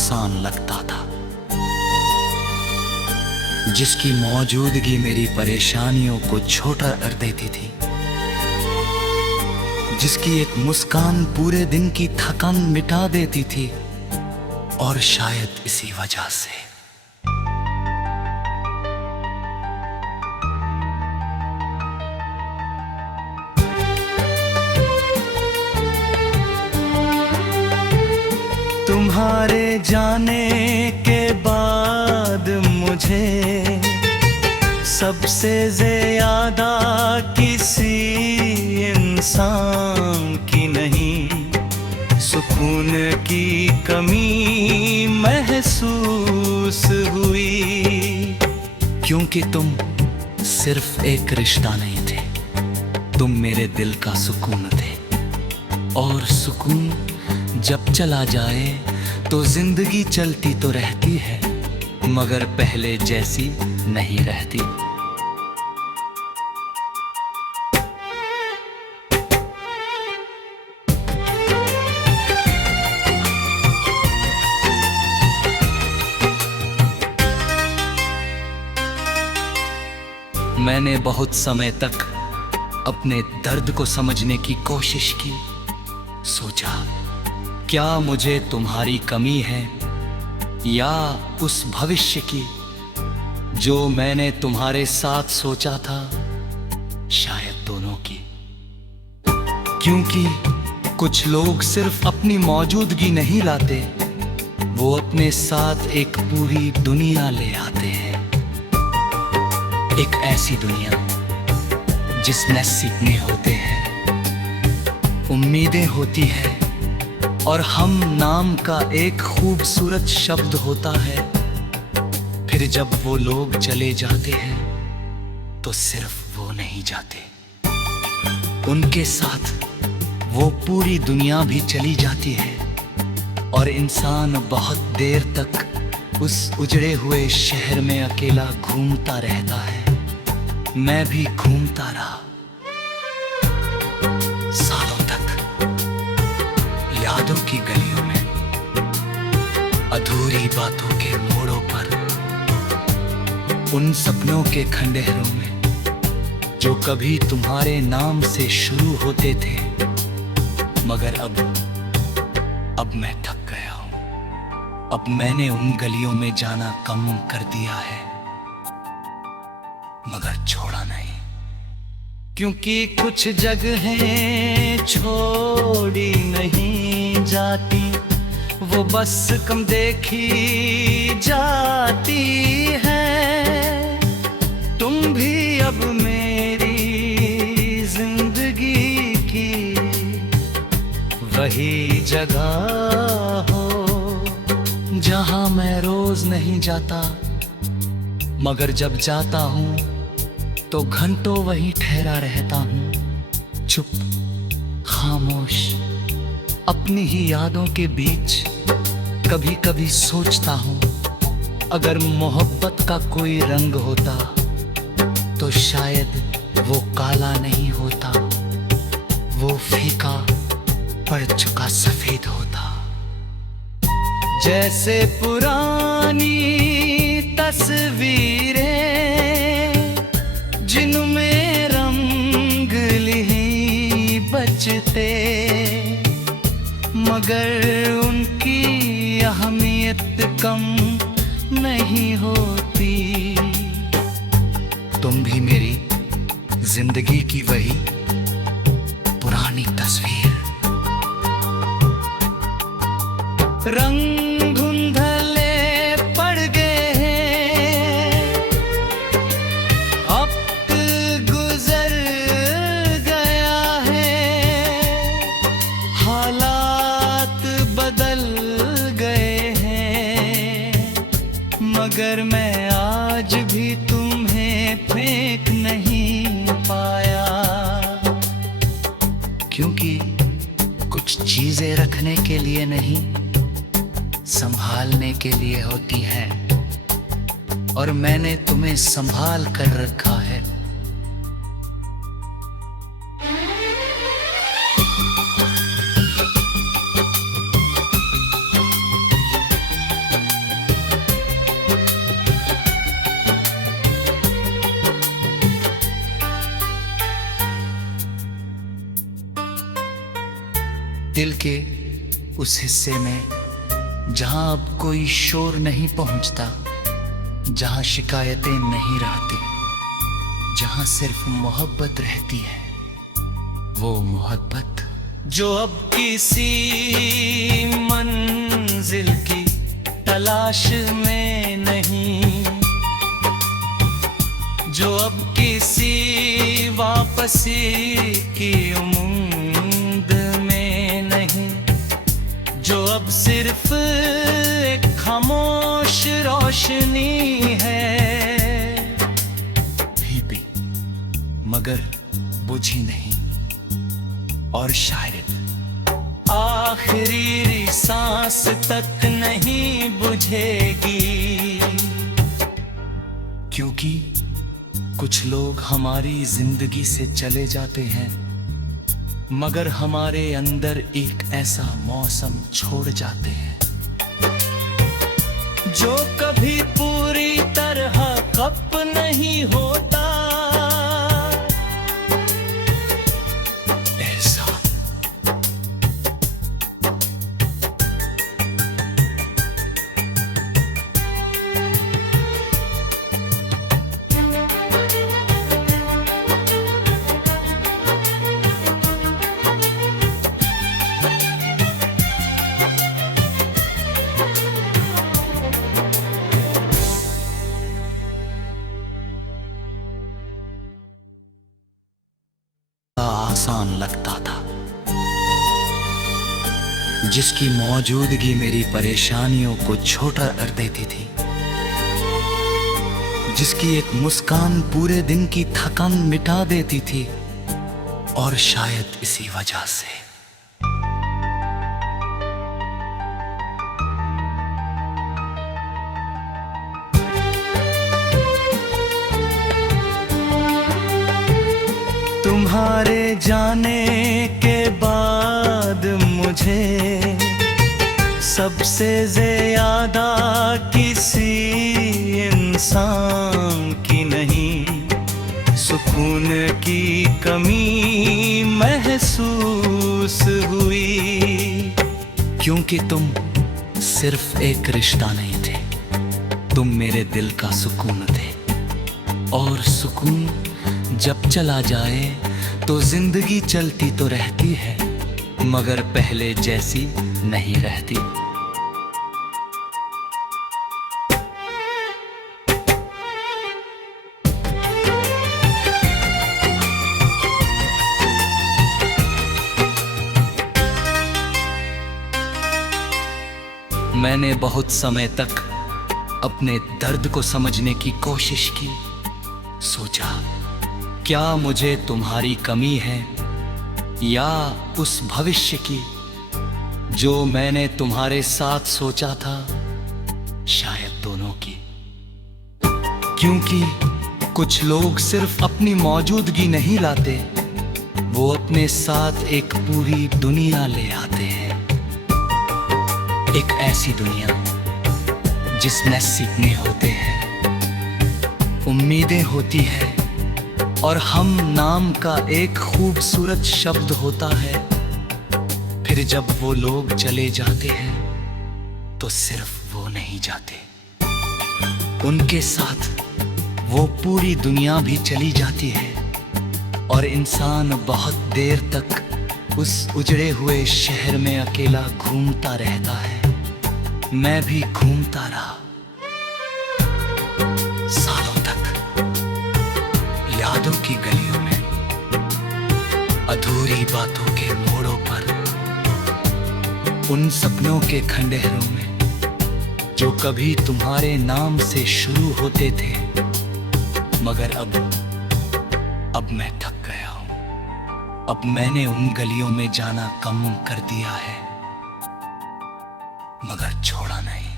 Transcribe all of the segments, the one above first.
आसान लगता था, जिसकी मौजूदगी मेरी परेशानियों को छोटा कर देती थी, जिसकी एक मुस्कान पूरे दिन की थकान मिटा देती थी। और शायद इसी वजह से तुम्हारे जाने के बाद मुझे सबसे ज्यादा किसी इंसान की नहीं, सुकून की कमी महसूस हुई। क्योंकि तुम सिर्फ एक रिश्ता नहीं थे, तुम मेरे दिल का सुकून थे। और सुकून जब चला जाए तो जिंदगी चलती तो रहती है, मगर पहले जैसी नहीं रहती। मैंने बहुत समय तक अपने दर्द को समझने की कोशिश की। सोचा, क्या मुझे तुम्हारी कमी है या उस भविष्य की जो मैंने तुम्हारे साथ सोचा था? शायद दोनों की। क्योंकि कुछ लोग सिर्फ अपनी मौजूदगी नहीं लाते, वो अपने साथ एक पूरी दुनिया ले आते हैं। एक ऐसी दुनिया जिसमें सीखने होते हैं, उम्मीदें होती है और हम नाम का एक खूबसूरत शब्द होता है। फिर जब वो लोग चले जाते हैं तो सिर्फ वो नहीं जाते, उनके साथ वो पूरी दुनिया भी चली जाती है। और इंसान बहुत देर तक उस उजड़े हुए शहर में अकेला घूमता रहता है। मैं भी घूमता रहा सालों तक, यादों की गलियों में, अधूरी बातों के मोड़ों पर, उन सपनों के खंडहरों में जो कभी तुम्हारे नाम से शुरू होते थे। मगर अब मैं थक गया हूं। अब मैंने उन गलियों में जाना कम कर दिया है, मगर छोड़ा नहीं। क्योंकि कुछ जगहें छोड़ी नहीं जाती, वो बस कम देखी जाती है। तुम भी अब मेरी जिंदगी की वही जगह हो जहां मैं रोज नहीं जाता, मगर जब जाता हूं तो घंटों वहीं ठहरा रहता हूं, चुप, खामोश, अपनी ही यादों के बीच। कभी कभी सोचता हूं, अगर मोहब्बत का कोई रंग होता तो शायद वो काला नहीं होता, वो फीका पड़ चुका सफेद होता। जैसे पुरानी तस्वीरें जिनमें रंग ही बचते, मगर उनकी अहमियत कम नहीं होती। तुम भी मेरी जिंदगी की वही पुरानी तस्वीर। रंग धुंधले पड़ गए हैं, वक्त गुजर गया है, हालात बदल गए हैं, मगर मैं आज भी तुम्हें फेंक नहीं पाया। क्योंकि कुछ चीजें रखने के लिए नहीं, संभालने के लिए होती हैं, और मैंने तुम्हें संभाल कर रखा है। के उस हिस्से में जहां अब कोई शोर नहीं पहुंचता, जहां शिकायतें नहीं रहती, जहां सिर्फ मोहब्बत रहती है। वो मोहब्बत जो अब किसी मंजिल की तलाश में नहीं, जो अब किसी वापसी की उम्मीद में नहीं, जो अब सिर्फ एक खामोश रोशनी है, भीपी मगर बुझी नहीं, और शायद आखिरी सांस तक नहीं बुझेगी, क्योंकि कुछ लोग हमारी जिंदगी से चले जाते हैं, मगर हमारे अंदर एक ऐसा मौसम छोड़ जाते हैं जो कभी पूरी तरह कप नहीं होता। आसान लगता था, जिसकी मौजूदगी मेरी परेशानियों को छोटा कर देती थी, जिसकी एक मुस्कान पूरे दिन की थकान मिटा देती थी। और शायद इसी वजह से तुम्हारे जाने के बाद मुझे सबसे ज्यादा किसी इंसान की नहीं, सुकून की कमी महसूस हुई, क्योंकि तुम सिर्फ एक रिश्ता नहीं थे, तुम मेरे दिल का सुकून थे। और सुकून जब चला जाए तो जिंदगी चलती तो रहती है, मगर पहले जैसी नहीं रहती। मैंने बहुत समय तक अपने दर्द को समझने की कोशिश की, सोचा क्या मुझे तुम्हारी कमी है या उस भविष्य की जो मैंने तुम्हारे साथ सोचा था, शायद दोनों की। क्योंकि कुछ लोग सिर्फ अपनी मौजूदगी नहीं लाते, वो अपने साथ एक पूरी दुनिया ले आते हैं, एक ऐसी दुनिया जिसमें सपने होते हैं, उम्मीदें होती हैं, और हम नाम का एक खूबसूरत शब्द होता है। फिर जब वो लोग चले जाते हैं तो सिर्फ वो नहीं जाते, उनके साथ वो पूरी दुनिया भी चली जाती है, और इंसान बहुत देर तक उस उजड़े हुए शहर में अकेला घूमता रहता है। मैं भी घूमता रहा सालों तक, यादों की गलियों में, अधूरी बातों के मोड़ों पर, उन सपनों के खंडहरों में जो कभी तुम्हारे नाम से शुरू होते थे, मगर अब मैं थक गया हूं। अब मैंने उन गलियों में जाना कम कर दिया है, मगर छोड़ा नहीं,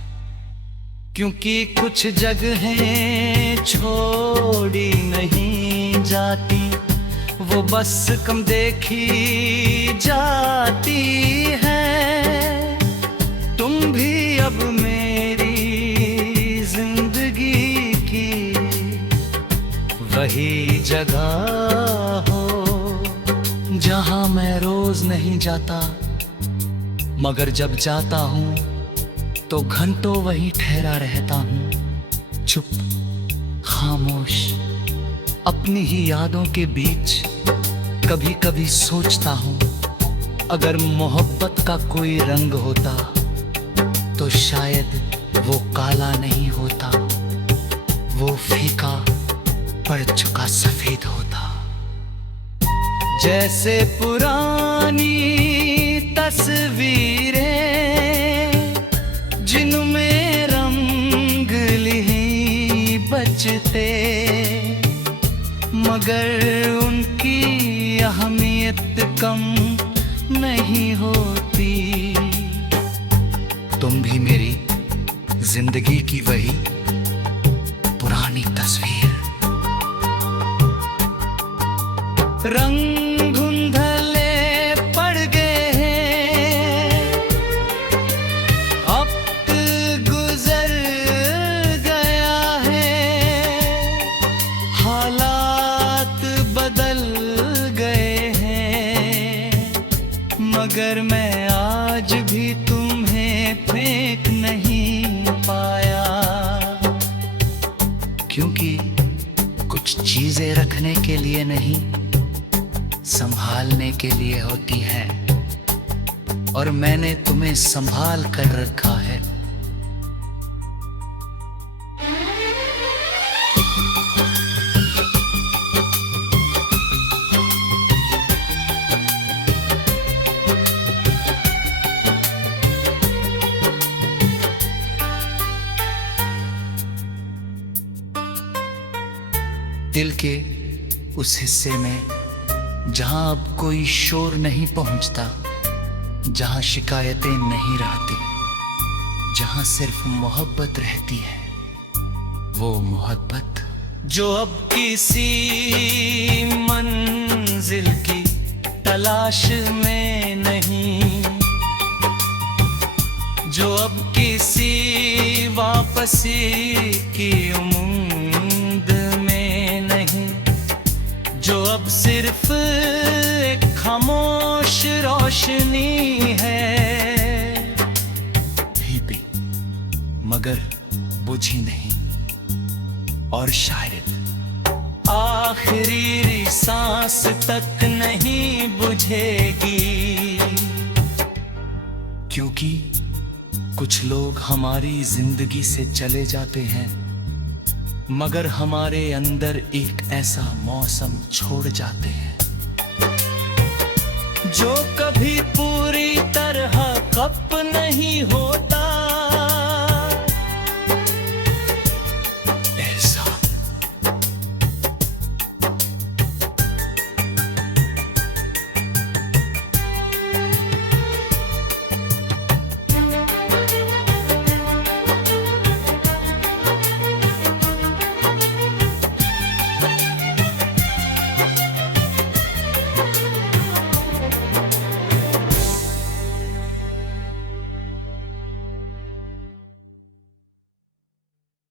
क्योंकि कुछ जगहें छोड़ी नहीं जाती, वो बस कम देखी जाती है। तुम भी अब मेरी जिंदगी की वही जगह हो जहां मैं रोज नहीं जाता, मगर जब जाता हूँ तो घंटों वहीं ठहरा रहता हूँ, चुप, खामोश, अपनी ही यादों के बीच। कभी कभी सोचता हूँ, अगर मोहब्बत का कोई रंग होता तो शायद वो काला नहीं होता, वो फीका पड़ चुका सफेद होता। जैसे पुरानी तस्वीरें जिनमें रंग लिए बचते, मगर उनकी अहमियत कम नहीं होती। तुम भी मेरी जिंदगी की वही पुरानी तस्वीर। रंग धुंधले पड़ गए हैं, वक्त गुजर गया है, हालात बदल गए हैं, मगर मैं आज भी तुम्हें फेंक नहीं पाया। क्योंकि कुछ चीजें रखने के लिए नहीं, संभालने के लिए होती हैं, और मैंने तुम्हें संभाल कर रखा है। दिल के उस हिस्से में जहां अब कोई शोर नहीं पहुंचता, जहां शिकायतें नहीं रहती, जहां सिर्फ मोहब्बत रहती है, वो मोहब्बत जो अब किसी मंजिल की तलाश में नहीं, जो अब किसी वापसी की उम्मीद में नहीं, जो अब सिर्फ एक खामोश रोशनी है, भीपी मगर बुझी नहीं, और शायद आखिरी सांस तक नहीं बुझेगी। क्योंकि कुछ लोग हमारी जिंदगी से चले जाते हैं, मगर हमारे अंदर एक ऐसा मौसम छोड़ जाते हैं जो कभी पूरी तरह कप नहीं होता। ऐसा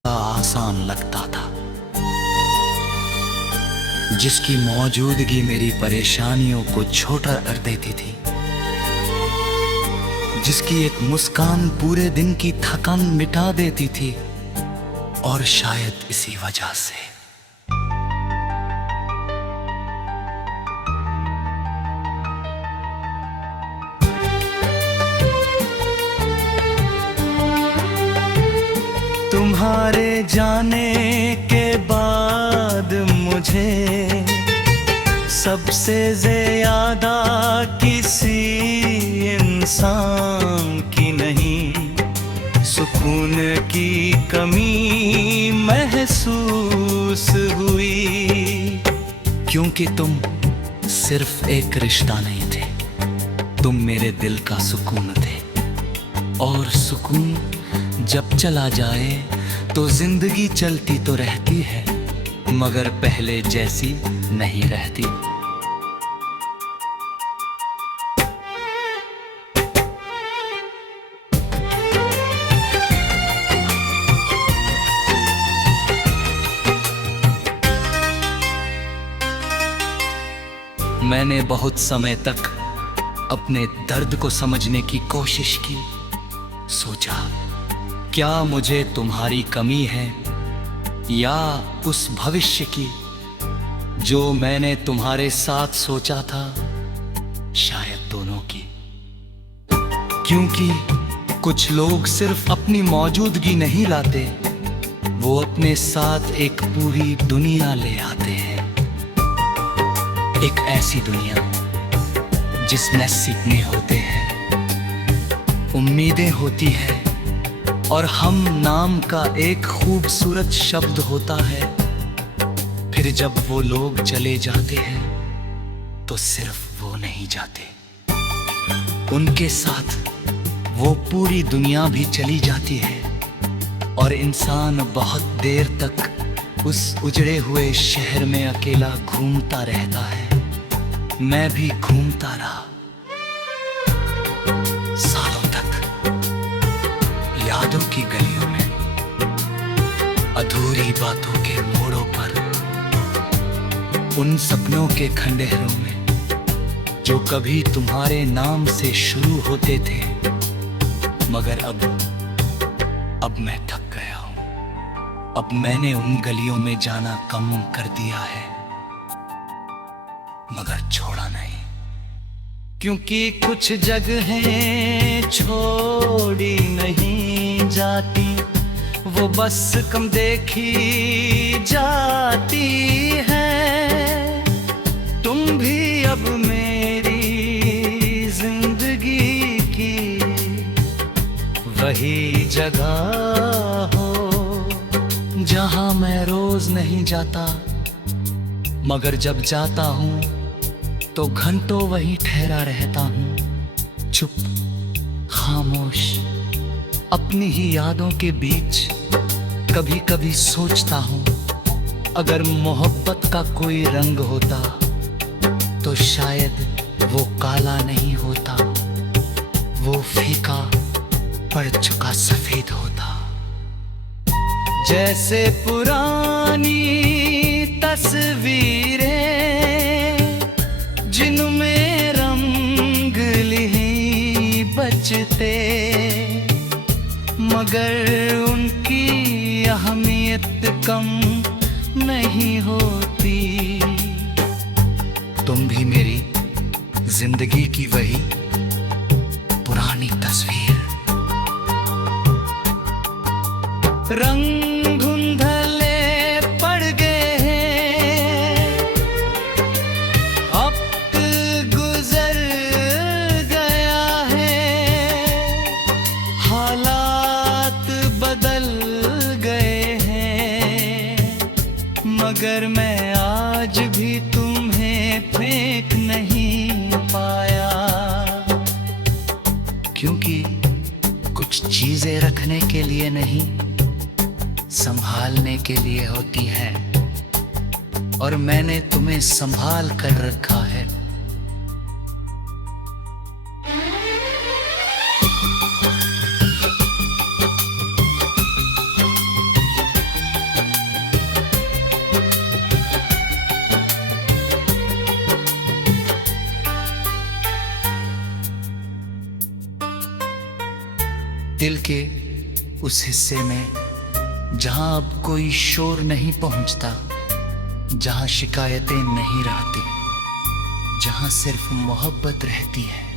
आसान लगता था, जिसकी मौजूदगी मेरी परेशानियों को छोटा कर देती थी, जिसकी एक मुस्कान पूरे दिन की थकान मिटा देती थी। और शायद इसी वजह से तुम्हारे जाने के बाद मुझे सबसे ज्यादा किसी इंसान की नहीं, सुकून की कमी महसूस हुई। क्योंकि तुम सिर्फ एक रिश्ता नहीं थे, तुम मेरे दिल का सुकून थे। और सुकून जब चला जाए तो जिंदगी चलती तो रहती है, मगर पहले जैसी नहीं रहती। मैंने बहुत समय तक अपने दर्द को समझने की कोशिश की। सोचा, क्या मुझे तुम्हारी कमी है या उस भविष्य की जो मैंने तुम्हारे साथ सोचा था? शायद दोनों की। क्योंकि कुछ लोग सिर्फ अपनी मौजूदगी नहीं लाते, वो अपने साथ एक पूरी दुनिया ले आते हैं। एक ऐसी दुनिया जिसमें सीखने होते हैं, उम्मीदें होती हैं और हम नाम का एक खूबसूरत शब्द होता है। फिर जब वो लोग चले जाते हैं तो सिर्फ वो नहीं जाते, उनके साथ वो पूरी दुनिया भी चली जाती है और इंसान बहुत देर तक उस उजड़े हुए शहर में अकेला घूमता रहता है। मैं भी घूमता रहा सालों तक, यादों की गलियों में, अधूरी बातों के मोड़ों पर, उन सपनों के खंडहरों में जो कभी तुम्हारे नाम से शुरू होते थे। मगर अब मैं थक गया हूं। अब मैंने उन गलियों में जाना कम कर दिया है, मगर छोड़ा नहीं। क्योंकि कुछ जगहें छोड़ी नहीं जाती, वो बस कम देखी जाती है। तुम भी अब मेरी जिंदगी की वही जगह हो जहां मैं रोज नहीं जाता, मगर जब जाता हूं तो घंटों वहीं ठहरा रहता हूं, चुप, खामोश, अपनी ही यादों के बीच। कभी कभी सोचता हूं, अगर मोहब्बत का कोई रंग होता तो शायद वो काला नहीं होता, वो फीका पड़ चुका सफेद होता। जैसे पुरानी तस्वीरें जिनमें रंग नहीं बचते, मगर उनकी अहमियत कम नहीं होती। तुम भी मेरी जिंदगी की वही पुरानी तस्वीर। रंग धुंधले पड़ गए हैं, वक्त गुजर गया है, हालात बदल गए हैं, मगर मैं आज भी तुम्हें फेंक नहीं पाया। क्योंकि कुछ चीजें रखने के लिए नहीं, संभालने के लिए होती हैं, और मैंने तुम्हें संभाल कर रखा है। दिल के उस हिस्से में जहां अब कोई शोर नहीं पहुंचता, जहां शिकायतें नहीं रहती, जहां सिर्फ मोहब्बत रहती है।